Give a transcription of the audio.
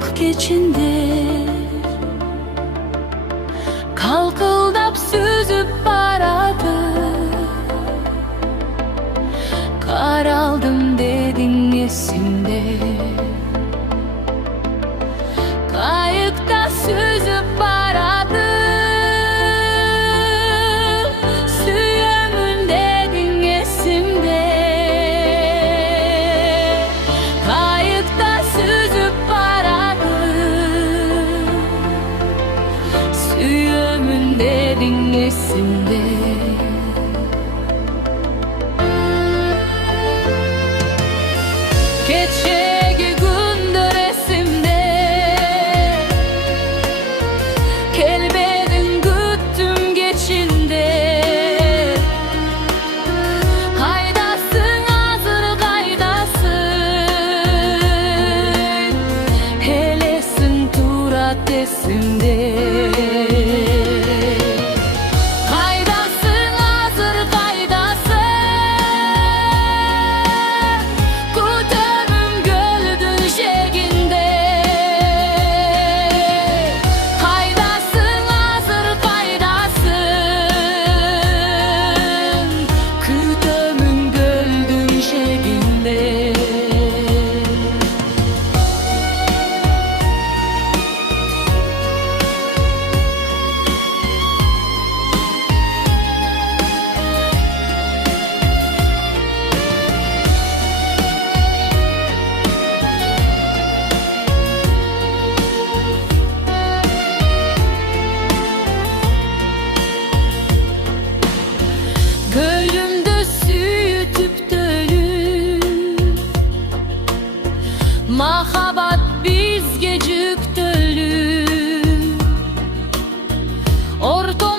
Kuyruk geçinde kalkıldap süzüp baradı. Kar aldım dedin esimde, kayıkta süzüp baradı. Suyumun dedin esimde, kayıkta süzüp baradı. Suyumun dedin esimde. Keçegi gündür esimde, kelbedin güttüm geçinde. Kaydasın hazır kaydasın, helesin turat esimde. Gölümde süyütüp dölü, mahabat biz gecük dölü. Ortam